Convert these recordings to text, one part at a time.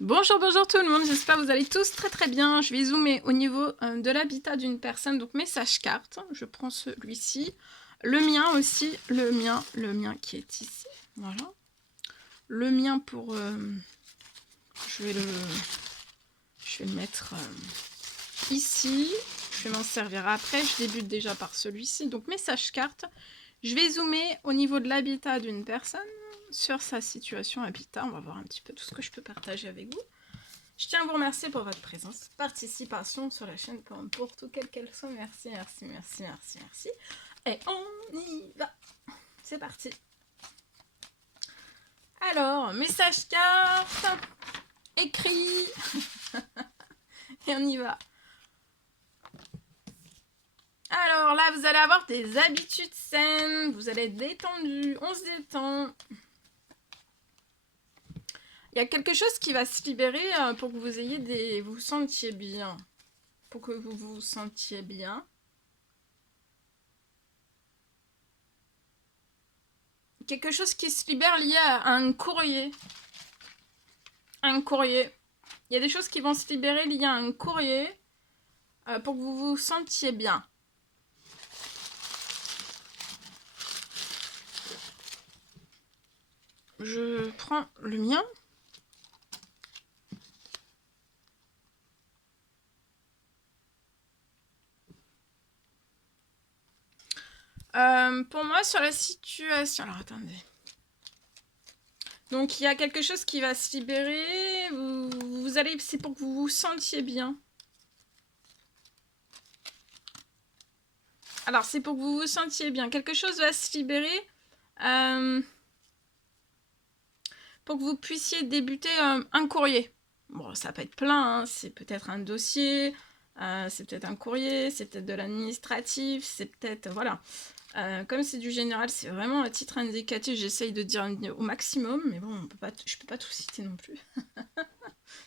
Bonjour, bonjour tout le monde, j'espère que vous allez tous très très bien. Je vais zoomer au niveau de l'habitat d'une personne, donc message carte. Je prends celui-ci, le mien aussi, le mien qui est ici, voilà. Le mien pour... je vais le mettre ici, je vais m'en servir après. Je débute déjà par celui-ci, donc message carte. Je vais zoomer au niveau de l'habitat d'une personne, sur sa situation habitat. On va voir un petit peu tout ce que je peux partager avec vous. Je tiens à vous remercier pour votre présence, participation sur la chaîne, peu importe, quelle qu'elle soit. Merci, merci, merci, merci, merci. Et on y va. C'est parti. Alors, message carte, écrit, et on y va. Alors là, vous allez avoir des habitudes saines, vous allez être détendu, on se détend. Il y a quelque chose qui va se libérer pour que vous ayez vous vous sentiez bien. Pour que vous vous sentiez bien. Quelque chose qui se libère lié à un courrier. Un courrier. Il y a des choses qui vont se libérer liées à un courrier pour que vous vous sentiez bien. Je prends le mien. Pour moi, sur la situation... Alors, attendez. Donc, il y a quelque chose qui va se libérer. Vous allez... C'est pour que vous vous sentiez bien. Alors, c'est pour que vous vous sentiez bien. Quelque chose va se libérer pour que vous puissiez débuter un courrier. Bon, ça peut être plein, hein. C'est peut-être un dossier, c'est peut-être un courrier, c'est peut-être de l'administratif, c'est peut-être... Voilà. Comme c'est du général, c'est vraiment à titre indicatif, j'essaye de dire au maximum, mais bon, je peux pas tout citer non plus.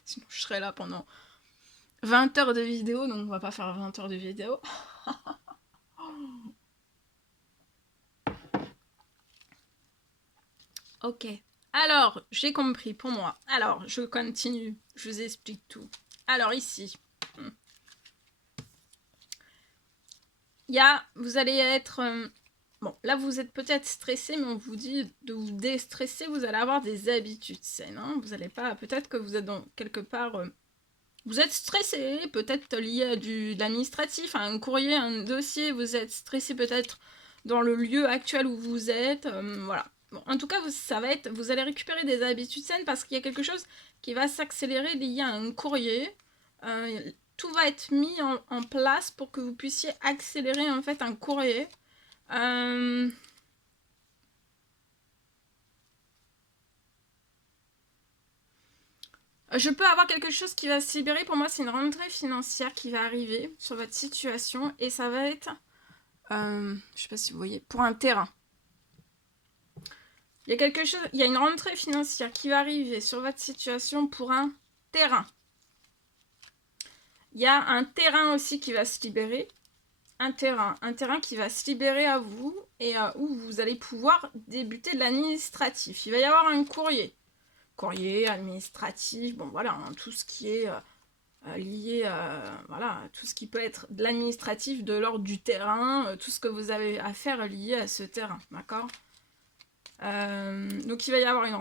Sinon, je serais là pendant 20 heures de vidéo, donc on va pas faire 20 heures de vidéo. Ok. Alors, j'ai compris pour moi. Alors, je continue. Je vous explique tout. Alors, ici. Vous allez être... bon, là, vous êtes peut-être stressé, mais on vous dit de vous déstresser. Vous allez avoir des habitudes saines. Hein. Vous n'allez pas... Peut-être que vous êtes dans quelque part... vous êtes stressé, peut-être lié à de l'administratif, à un courrier, un dossier. Vous êtes stressé peut-être dans le lieu actuel où vous êtes. Voilà. Bon, en tout cas, ça va être, vous allez récupérer des habitudes saines parce qu'il y a quelque chose qui va s'accélérer lié à un courrier. Tout va être mis en place pour que vous puissiez accélérer en fait un courrier. Je peux avoir quelque chose qui va se libérer. Pour moi, c'est une rentrée financière qui va arriver sur votre situation et ça va être, je sais pas si vous voyez, pour un terrain. Il y a quelque chose, il y a une rentrée financière qui va arriver sur votre situation pour un terrain. Il y a un terrain aussi qui va se libérer. Un terrain qui va se libérer à vous et où vous allez pouvoir débuter de l'administratif. Il va y avoir un courrier administratif, bon voilà, hein, tout ce qui est lié voilà, tout ce qui peut être de l'administratif, de l'ordre du terrain, tout ce que vous avez à faire lié à ce terrain, d'accord. Donc il va y avoir une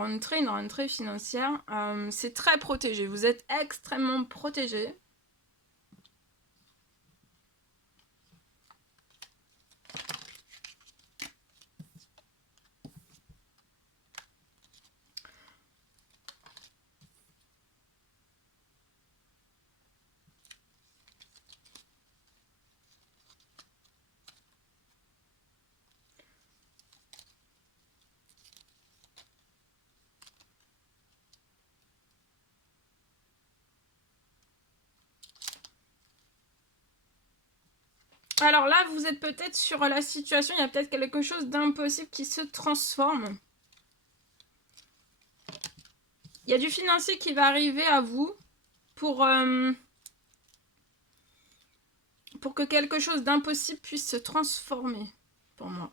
rentrée financière. C'est très protégé, vous êtes extrêmement protégé. Alors là, vous êtes peut-être sur la situation, il y a peut-être quelque chose d'impossible qui se transforme. Il y a du financier qui va arriver à vous pour que quelque chose d'impossible puisse se transformer, pour moi.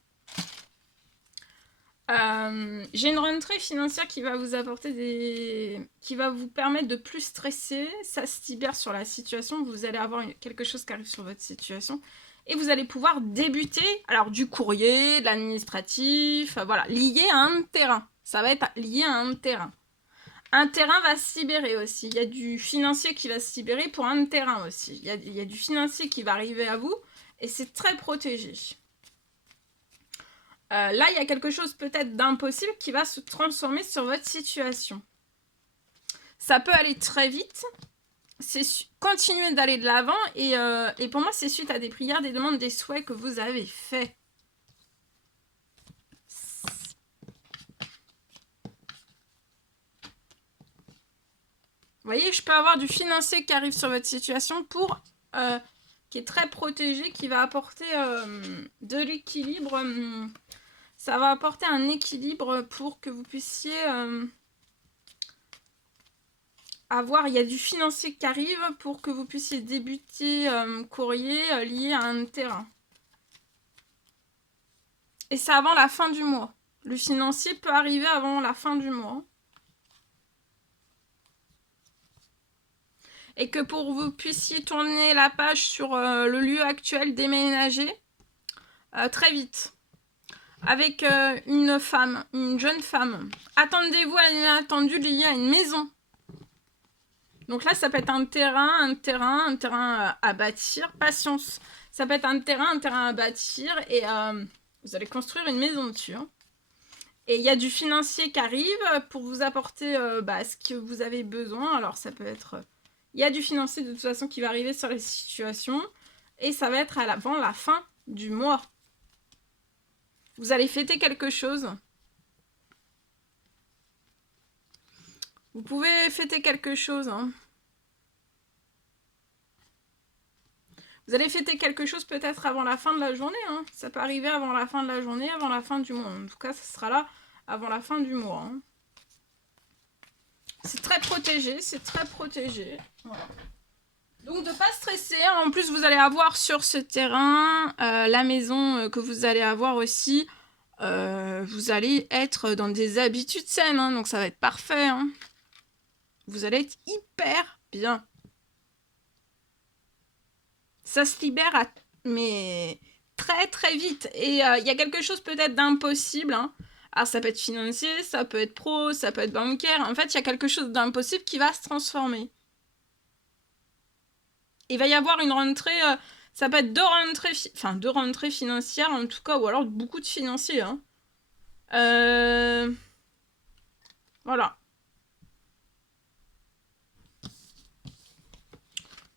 J'ai une rentrée financière qui va vous apporter qui va vous permettre de plus stresser. Ça se libère sur la situation. Vous allez avoir quelque chose qui arrive sur votre situation. Et vous allez pouvoir débuter, alors du courrier, de l'administratif, voilà, lié à un terrain. Ça va être lié à un terrain. Un terrain va se libérer aussi. Il y a du financier qui va se libérer pour un terrain aussi. Il y a du financier qui va arriver à vous et c'est très protégé. Là, il y a quelque chose peut-être d'impossible qui va se transformer sur votre situation. Ça peut aller très vite. C'est continuer d'aller de l'avant et pour moi, c'est suite à des prières, des demandes, des souhaits que vous avez faits. Vous voyez, je peux avoir du financier qui arrive sur votre situation qui est très protégé, qui va apporter de l'équilibre. Ça va apporter un équilibre pour que vous puissiez avoir... Il y a du financier qui arrive pour que vous puissiez débuter courrier lié à un terrain. Et c'est avant la fin du mois. Le financier peut arriver avant la fin du mois. Et que pour que vous puissiez tourner la page sur le lieu actuel, déménager très vite. Avec une femme, une jeune femme. Attendez-vous à l'inattendu lié à une maison. Donc là, ça peut être un terrain à bâtir. Patience. Ça peut être un terrain à bâtir et vous allez construire une maison dessus. Hein. Et il y a du financier qui arrive pour vous apporter ce que vous avez besoin. Alors ça peut être... Il y a du financier de toute façon qui va arriver sur les situations. Et ça va être avant la fin du mois. Vous allez fêter quelque chose. Vous pouvez fêter quelque chose. Hein. Vous allez fêter quelque chose peut-être avant la fin de la journée. Hein. Ça peut arriver avant la fin de la journée, avant la fin du mois. En tout cas, ça sera là avant la fin du mois. Hein. C'est très protégé, c'est très protégé. Voilà. Donc de pas stresser. En plus, vous allez avoir sur ce terrain la maison que vous allez avoir aussi. Vous allez être dans des habitudes saines. Hein, donc ça va être parfait. Hein. Vous allez être hyper bien. Ça se libère mais très très vite. Et il y a quelque chose peut-être d'impossible. Hein. Alors ça peut être financier, ça peut être pro, ça peut être bancaire. En fait, il y a quelque chose d'impossible qui va se transformer. Il va y avoir une rentrée, ça peut être deux rentrées financières en tout cas, ou alors beaucoup de financiers. Hein. Voilà.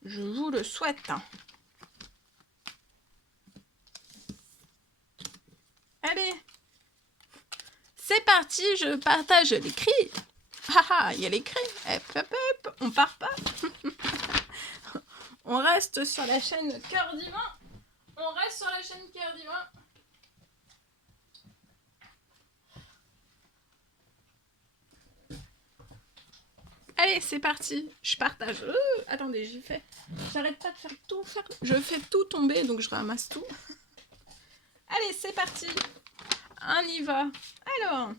Je vous le souhaite. Allez, c'est parti, je partage l'écrit. Haha, il y a l'écrit. On part pas. On reste sur la chaîne Cœur Divin. On reste sur la chaîne Cœur Divin. Allez, c'est parti. Je partage. Attendez, j'arrête pas de faire tout. Je fais tout tomber, donc je ramasse tout. Allez, c'est parti. On y va. Alors,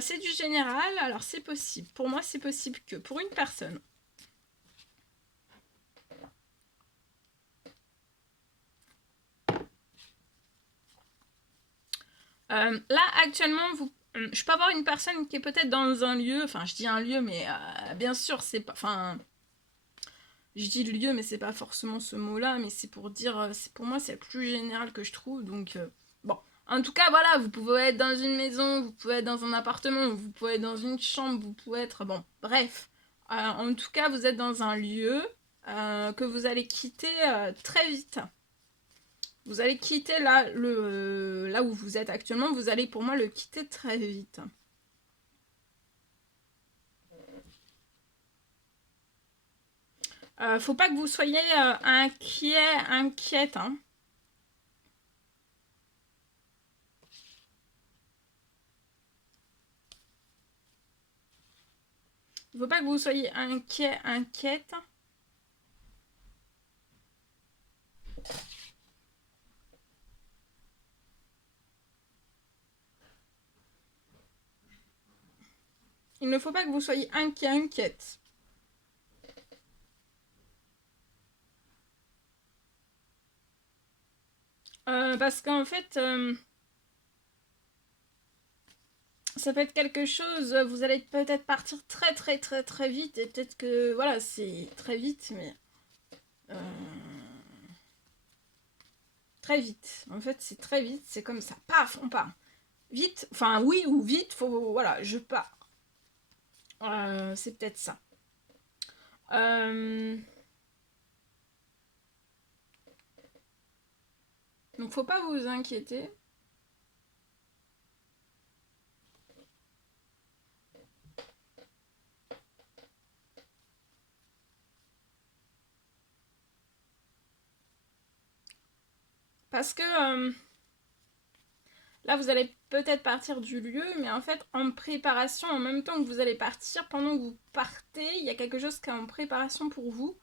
c'est du général. Alors, c'est possible. Pour moi, c'est possible que pour une personne. Là, actuellement, je peux avoir une personne qui est peut-être dans un lieu. Enfin, je dis un lieu, mais bien sûr, c'est pas... Enfin, je dis le lieu, mais c'est pas forcément ce mot-là. Mais c'est pour dire... pour moi, c'est le plus général que je trouve. Donc, bon. En tout cas, voilà, vous pouvez être dans une maison, vous pouvez être dans un appartement, vous pouvez être dans une chambre, vous pouvez être... Bon, bref. En tout cas, vous êtes dans un lieu que vous allez quitter très vite. Vous allez quitter là où vous êtes actuellement, vous allez pour moi le quitter très vite. Faut pas que vous soyez inquiète. Hein. Faut pas que vous soyez inquiète. Il ne faut pas que vous soyez inquiète. Parce qu'en fait, ça peut être quelque chose, vous allez peut-être partir très vite, et peut-être que, voilà, c'est très vite, mais... très vite. En fait, c'est très vite, c'est comme ça. Paf, on part. Vite, enfin oui ou vite, faut... Voilà, je pars. C'est peut-être ça. Donc, faut pas vous inquiéter. Parce que là, vous allez peut-être partir du lieu, mais en fait, en préparation, en même temps que vous allez partir, pendant que vous partez, il y a quelque chose qui est en préparation pour vous.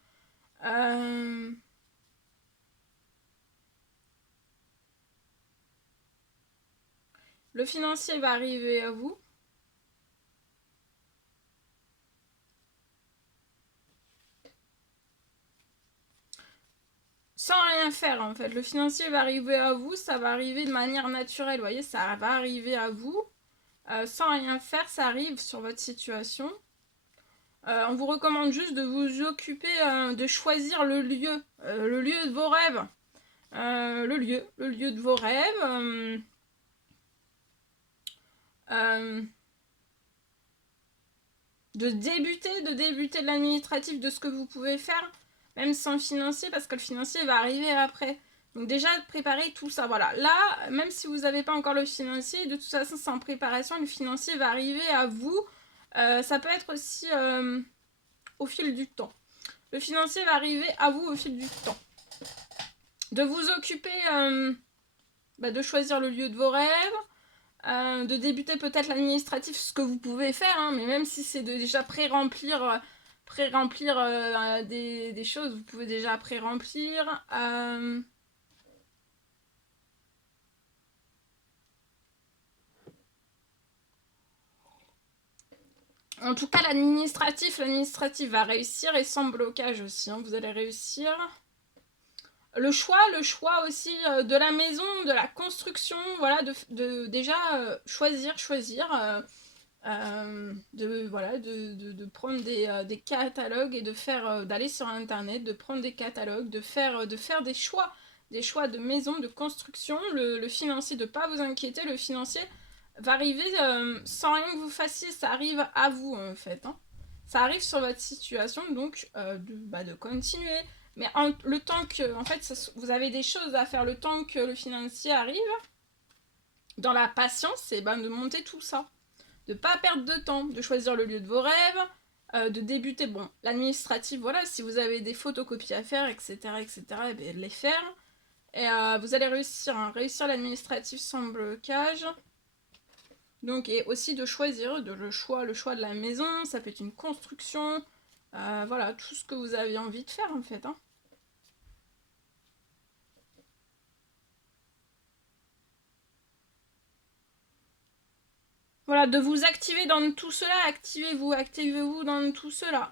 Le financier va arriver à vous. Sans rien faire, en fait. Le financier va arriver à vous, ça va arriver de manière naturelle, vous voyez, ça va arriver à vous. Sans rien faire, ça arrive sur votre situation. On vous recommande juste de vous occuper, de choisir le lieu de vos rêves. Le lieu de vos rêves. De débuter de l'administratif, de ce que vous pouvez faire, même sans le financier, parce que le financier va arriver après. Donc déjà, préparer tout ça, voilà. Là, même si vous n'avez pas encore le financier, de toute façon, c'est en préparation, le financier va arriver à vous. Ça peut être aussi au fil du temps. Le financier va arriver à vous au fil du temps. De vous occuper, de choisir le lieu de vos rêves, de débuter peut-être l'administratif, ce que vous pouvez faire, hein, mais même si c'est de déjà pré-remplir des choses, vous pouvez déjà pré-remplir. En tout cas, l'administratif va réussir, et sans blocage aussi, hein, vous allez réussir. Le choix aussi de la maison, de la construction, voilà, de déjà choisir, de prendre des catalogues et de faire, d'aller sur internet, de prendre des catalogues, de faire des choix de maison, de construction. Le financier, de ne pas vous inquiéter, le financier va arriver sans rien que vous fassiez, ça arrive à vous en fait, hein. Ça arrive sur votre situation, donc de continuer. Mais le temps que, en fait, vous avez des choses à faire le temps que le financier arrive. Dans la patience, c'est de monter tout ça. De pas perdre de temps, de choisir le lieu de vos rêves, de débuter, l'administratif, voilà, si vous avez des photocopies à faire, etc., et bien, les faire. Et vous allez réussir, hein, réussir l'administratif sans blocage. Donc, et aussi de choisir le choix de la maison, ça peut être une construction, voilà, tout ce que vous avez envie de faire en fait, hein. Voilà, de vous activer dans tout cela, activez-vous dans tout cela.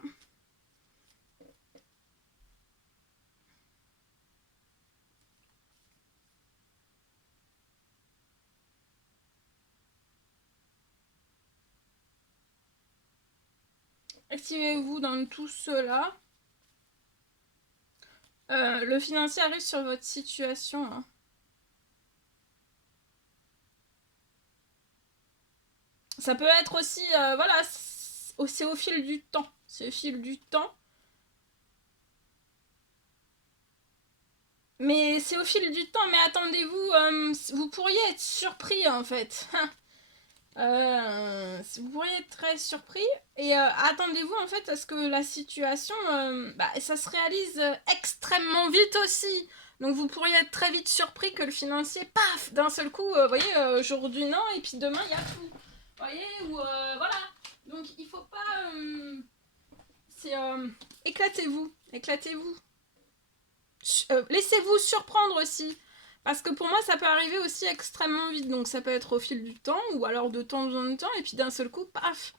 Activez-vous dans tout cela. Le financier arrive sur votre situation, hein. Ça peut être aussi, voilà, c'est au fil du temps. C'est au fil du temps. Mais c'est au fil du temps, mais attendez-vous, vous pourriez être surpris en fait. Vous pourriez être très surpris, et attendez-vous en fait à ce que la situation, ça se réalise extrêmement vite aussi. Donc vous pourriez être très vite surpris que le financier, paf, d'un seul coup, vous voyez, aujourd'hui non, et puis demain il y a tout. Vous voyez, ou voilà. Donc il faut pas... c'est... éclatez-vous. Laissez-vous surprendre aussi. Parce que pour moi, ça peut arriver aussi extrêmement vite. Donc ça peut être au fil du temps, ou alors de temps en temps, et puis d'un seul coup, paf,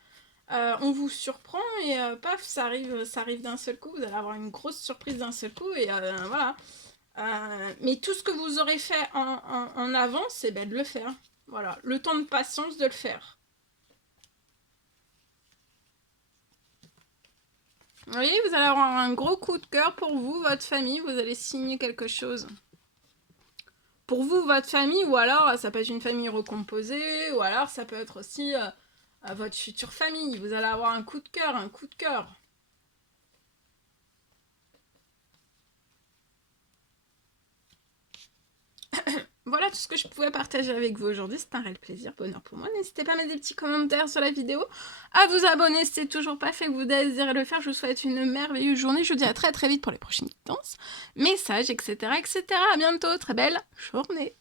on vous surprend et paf, ça arrive d'un seul coup. Vous allez avoir une grosse surprise d'un seul coup et voilà. Mais tout ce que vous aurez fait en avance, c'est de le faire. Voilà, le temps de patience de le faire. Vous voyez, vous allez avoir un gros coup de cœur pour vous, votre famille, vous allez signer quelque chose. Pour vous, votre famille, ou alors ça peut être une famille recomposée, ou alors ça peut être aussi votre future famille. Vous allez avoir un coup de cœur, un coup de cœur. Voilà tout ce que je pouvais partager avec vous aujourd'hui. C'était un réel plaisir, bonheur pour moi. N'hésitez pas à mettre des petits commentaires sur la vidéo, à vous abonner si c'est toujours pas fait, que vous désirez le faire. Je vous souhaite une merveilleuse journée. Je vous dis à très très vite pour les prochaines guidances, messages, etc. etc. À bientôt, très belle journée.